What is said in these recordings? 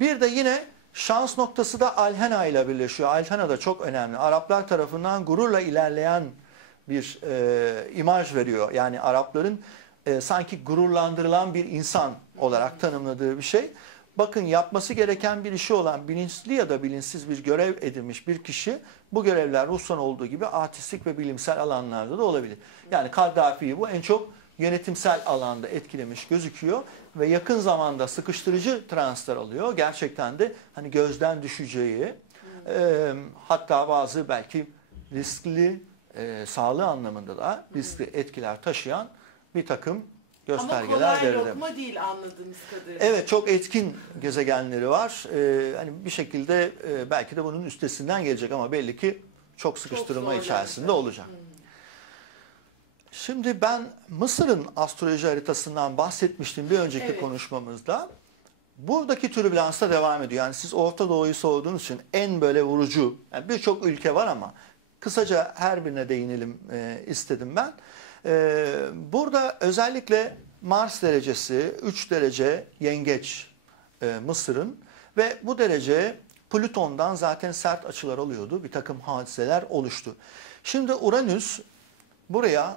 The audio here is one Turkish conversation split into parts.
Bir de yine şans noktası da Alhena ile birleşiyor. Alhena da çok önemli. Araplar tarafından gururla ilerleyen bir e, imaj veriyor. Yani Arapların e, sanki gururlandırılan bir insan olarak tanımladığı bir şey. Bakın yapması gereken bir işi olan bilinçli ya da bilinçsiz bir görev edinmiş bir kişi bu görevler Ruslan olduğu gibi artistik ve bilimsel alanlarda da olabilir. Yani Kaddafi'yi bu en çok yönetimsel alanda etkilemiş gözüküyor ve yakın zamanda sıkıştırıcı translar alıyor. Gerçekten de hani gözden düşeceği e, hatta bazı belki riskli e, sağlığı anlamında da riskli etkiler taşıyan bir takım Ama göstergeler kolay devrede. lokma değil anladığımız kadarıyla. Evet çok etkin gezegenleri var. Ee, hani bir şekilde e, belki de bunun üstesinden gelecek ama belli ki çok sıkıştırılma zorlanacak. içerisinde olacak. Şimdi ben Mısır'ın astroloji haritasından bahsetmiştim bir önceki Evet. konuşmamızda. Buradaki türbülans da devam ediyor. Yani siz Orta Doğu'yu sorduğunuz için en böyle vurucu, yani birçok ülke var ama kısaca her birine değinelim e, istedim ben. E, burada özellikle Mars derecesi 3 derece yengeç e, Mısır'ın ve bu derece Plüton'dan zaten sert açılar oluyordu. Bir takım hadiseler oluştu. Şimdi Uranüs buraya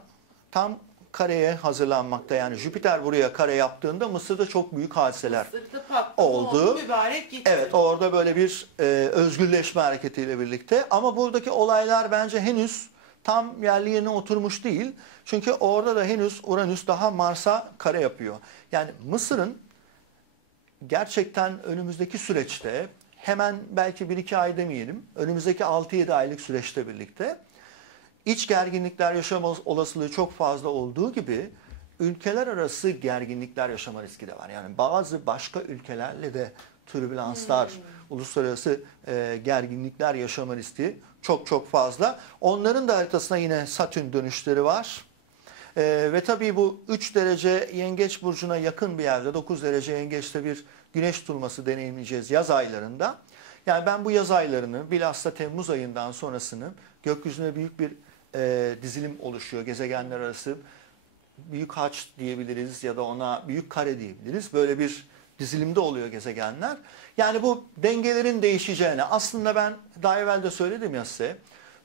tam kareye hazırlanmakta. Yani Jüpiter buraya kare yaptığında Mısır'da çok büyük hadiseler patladı, Oldu. oldu. Mübarek. Evet orada böyle bir e, özgürleşme hareketiyle birlikte ama buradaki olaylar bence henüz tam yerli yerine oturmuş değil. Çünkü orada da henüz Uranüs daha Mars'a kare yapıyor. Yani Mısır'ın gerçekten önümüzdeki süreçte hemen belki 1-2 ay demeyelim önümüzdeki 6-7 aylık süreçte birlikte iç gerginlikler yaşama olasılığı çok fazla olduğu gibi ülkeler arası gerginlikler yaşama riski de var. Yani bazı başka ülkelerle de türbülanslar, uluslararası e, gerginlikler yaşama riski çok çok fazla. Onların da haritasına yine Satürn dönüşleri var. E, ve tabii bu 3 derece yengeç burcuna yakın bir yerde 9 derece yengeçte bir güneş tutulması deneyimleyeceğiz yaz aylarında. Yani ben bu yaz aylarını bilhassa Temmuz ayından sonrasını gökyüzüne büyük bir e, dizilim oluşuyor gezegenler arası. Büyük haç diyebiliriz ya da ona büyük kare diyebiliriz. Böyle bir dizilimde oluyor gezegenler. Yani bu dengelerin değişeceğini aslında ben daha evvel de söyledim ya size.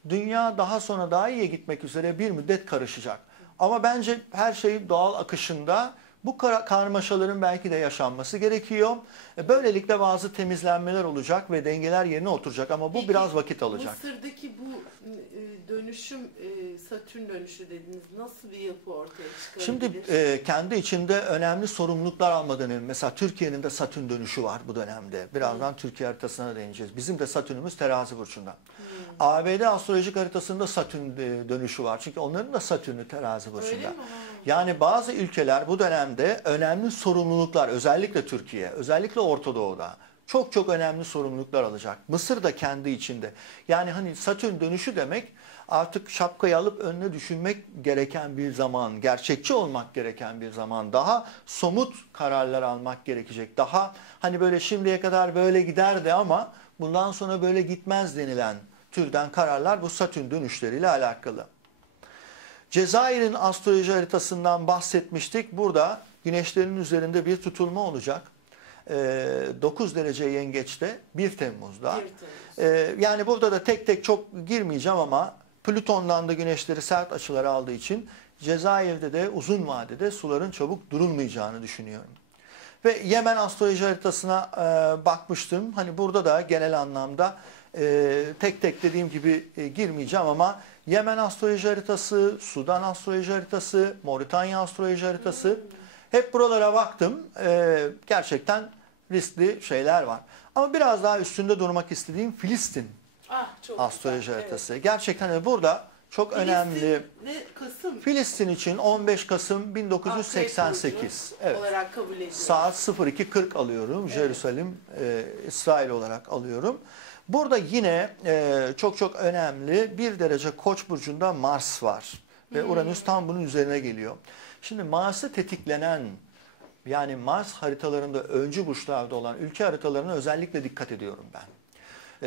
Dünya daha sonra daha iyiye gitmek üzere bir müddet karışacak. Ama bence her şey doğal akışında bu karmaşaların belki de yaşanması gerekiyor. E, Böylelikle bazı temizlenmeler olacak ve dengeler yerine oturacak ama bu Peki, biraz vakit alacak. Mısır'daki bu dönüşüm, e, Satürn dönüşü dediniz. Nasıl bir yapı ortaya Şimdi çıkarabilir? e, kendi içinde önemli sorumluluklar alma dönemi. Mesela Türkiye'nin de Satürn dönüşü var bu dönemde. Birazdan Türkiye haritasına değineceğiz. Bizim de Satürn'ümüz terazi burcunda. ABD astrolojik haritasında Satürn e, dönüşü var. Çünkü onların da Satürn'ü terazi burcunda. Öyle mi? Yani bazı ülkeler bu dönemde önemli sorumluluklar özellikle Türkiye, özellikle Orta Doğu'da çok çok önemli sorumluluklar alacak. Mısır da kendi içinde. Yani hani Satürn dönüşü demek artık şapkayı alıp önüne düşünmek gereken bir zaman, gerçekçi olmak gereken bir zaman, daha somut kararlar almak gerekecek. Daha hani böyle şimdiye kadar böyle giderdi ama bundan sonra böyle gitmez denilen türden kararlar bu Satürn dönüşleriyle alakalı. Cezayir'in astroloji haritasından bahsetmiştik. Burada güneşlerin üzerinde bir tutulma olacak. Ee, 9 derece yengeçte 1 Temmuz'da. 1 Temmuz. Ee, yani burada da tek tek çok girmeyeceğim ama Plüton'dan da güneşleri sert açılar aldığı için Cezayir'de de uzun vadede suların çabuk durulmayacağını düşünüyorum. Ve Yemen astroloji haritasına e, bakmıştım. Hani burada da genel anlamda e, tek tek dediğim gibi e, girmeyeceğim ama Yemen astroloji haritası, Sudan astroloji haritası, Moritanya astroloji haritası hep buralara baktım. E, gerçekten riskli şeyler var. Ama biraz daha üstünde durmak istediğim Filistin Ah çok astroloji güzel, haritası. Gerçekten de burada çok Evet. önemli. Filistin ve Kasım Filistin için 15 Kasım Akrep 1988. burcu Evet. olarak kabul ediliyor. Saat 02.40 alıyorum. Jerusalem, e, İsrail olarak alıyorum. Burada yine e, çok çok önemli bir derece Koç burcunda Mars var ve Uranüs tam bunun üzerine geliyor. Şimdi Mars'ı tetiklenen yani Mars haritalarında öncü burçlarda olan ülke haritalarına özellikle dikkat ediyorum ben.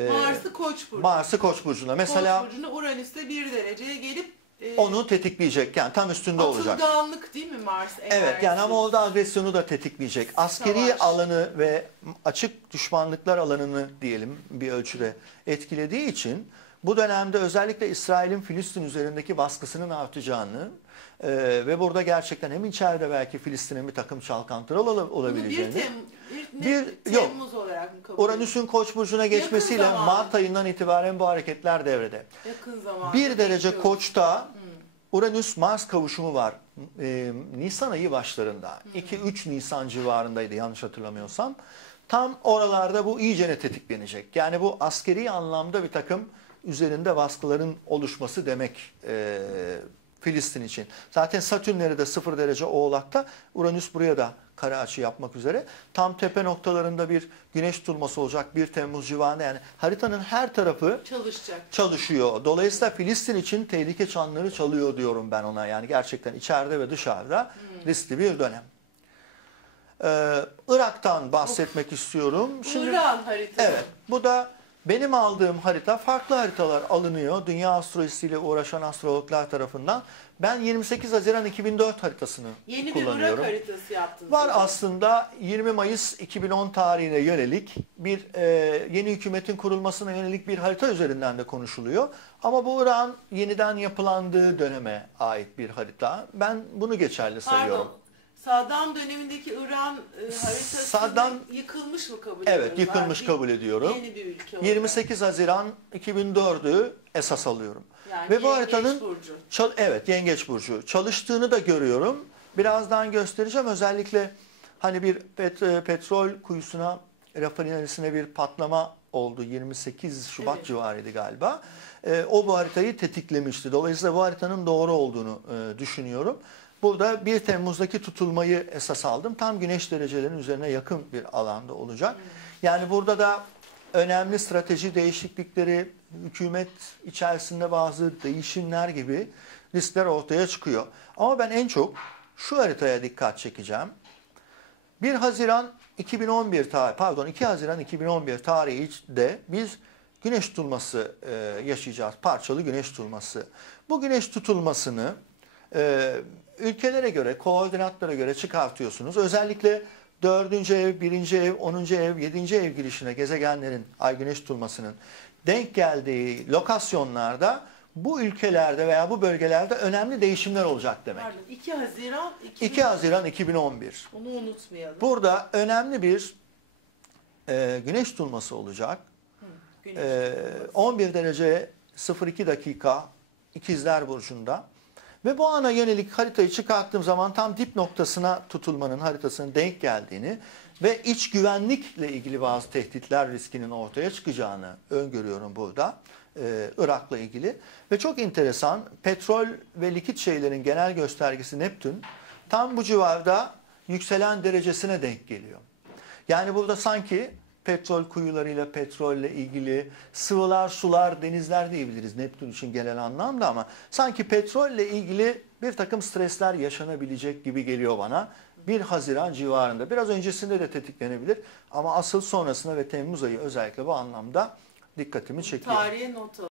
E, Mars'ı Koç burcu. Mars'ı Koç burcunda. Mesela Koç burcuna Uranüs'te bir dereceye gelip e, onu tetikleyecek. Yani tam üstünde olacak. atılganlık değil mi Mars enerjisi? Evet yani ama orada agresyonu da tetikleyecek. Askeri Savaş. alanı ve açık düşmanlıklar alanını diyelim bir ölçüde etkilediği için bu dönemde özellikle İsrail'in Filistin üzerindeki baskısının artacağını e, ve burada gerçekten hem içeride belki Filistin'in bir takım çalkantılar ola- Bunu bir, olabileceğini. tem, bir, Bir- bir yok. Temmuz olarak mı kabul Uranüs'ün Koç burcuna geçmesiyle. Mart ayından itibaren bu hareketler devrede. Yakın zamanda. Bir derece bekliyoruz. Koç'ta Uranüs-Mars kavuşumu var. Ee, Nisan ayı başlarında. 2-3 Nisan civarındaydı yanlış hatırlamıyorsam. Tam oralarda bu iyice tetiklenecek. Yani bu askeri anlamda bir takım üzerinde baskıların oluşması demek e, Filistin için. Zaten Satürnleri de 0 derece oğlakta. Uranüs buraya da kare açı yapmak üzere. Tam tepe noktalarında bir güneş tutulması olacak 1 Temmuz civarında. Yani haritanın her tarafı Çalışacak. çalışıyor. Dolayısıyla Filistin için tehlike çanları çalıyor diyorum ben ona. Yani gerçekten içeride ve dışarıda riskli bir dönem. Ee, Irak'tan bahsetmek istiyorum. Şimdi İran haritası. evet bu da benim aldığım harita farklı haritalar alınıyor. Dünya astrolojisiyle uğraşan astrologlar tarafından. Ben 28 Haziran 2004 haritasını Yeni bir kullanıyorum. Irak haritası yaptınız. Var aslında 20 Mayıs 2010 tarihine yönelik bir e, yeni hükumetin kurulmasına yönelik bir harita üzerinden de konuşuluyor. Ama bu İran yeniden yapılandığı döneme ait bir harita. Ben bunu geçerli sayıyorum. Pardon. Saddam dönemindeki İran e, haritası Saddam- yıkılmış mı kabul ediyoruz? Evet yıkılmış Bir- kabul ediyorum. Yeni bir ülke olarak. 28 Haziran 2004'ü esas alıyorum. Yani Ve bu haritanın burcu. Çal- evet Yengeç Burcu. Çalıştığını da görüyorum. Birazdan göstereceğim. Özellikle hani bir pet- e, petrol kuyusuna, rafinerisine bir patlama oldu. 28 Şubat Evet. civarıydı galiba. E, o bu haritayı tetiklemişti. Dolayısıyla bu haritanın doğru olduğunu e, düşünüyorum. Burada 1 Temmuz'daki tutulmayı esas aldım. Tam güneş derecelerinin üzerine yakın bir alanda olacak. Yani burada da önemli strateji değişiklikleri, hükümet içerisinde bazı değişimler gibi riskler ortaya çıkıyor. Ama ben en çok şu haritaya dikkat çekeceğim. 1 Haziran 2011 tarih, pardon 2 Haziran 2011 tarihinde biz güneş tutulması e, yaşayacağız. Parçalı güneş tutulması. Bu güneş tutulmasını e, ülkelere göre, koordinatlara göre çıkartıyorsunuz. Özellikle 4. ev, 1. ev, 10. ev, 7. ev girişine gezegenlerin ay güneş tutulmasının denk geldiği lokasyonlarda bu ülkelerde veya bu bölgelerde önemli değişimler olacak demek. Pardon, 2 Haziran 2000 2 Haziran 2011. Onu unutmayalım. Burada önemli bir e, güneş tutulması olacak. Güneş E, tutulması. 11 derece 02 dakika İkizler Burcu'nda. Ve bu ana yönelik haritayı çıkarttığım zaman tam dip noktasına tutulmanın haritasının denk geldiğini ve iç güvenlikle ilgili bazı tehditler riskinin ortaya çıkacağını öngörüyorum burada. e, Irak'la ilgili. Ve çok enteresan petrol ve likit şeylerin genel göstergesi Neptün tam bu civarda yükselen derecesine denk geliyor. Yani burada sanki petrol kuyularıyla, petrolle ilgili sıvılar, sular, denizler diyebiliriz Neptün için genel anlamda ama sanki petrolle ilgili bir takım stresler yaşanabilecek gibi geliyor bana. 1 Haziran civarında. Biraz öncesinde de tetiklenebilir ama asıl sonrasında ve Temmuz ayı özellikle bu anlamda dikkatimi çekiyor. Tarihe not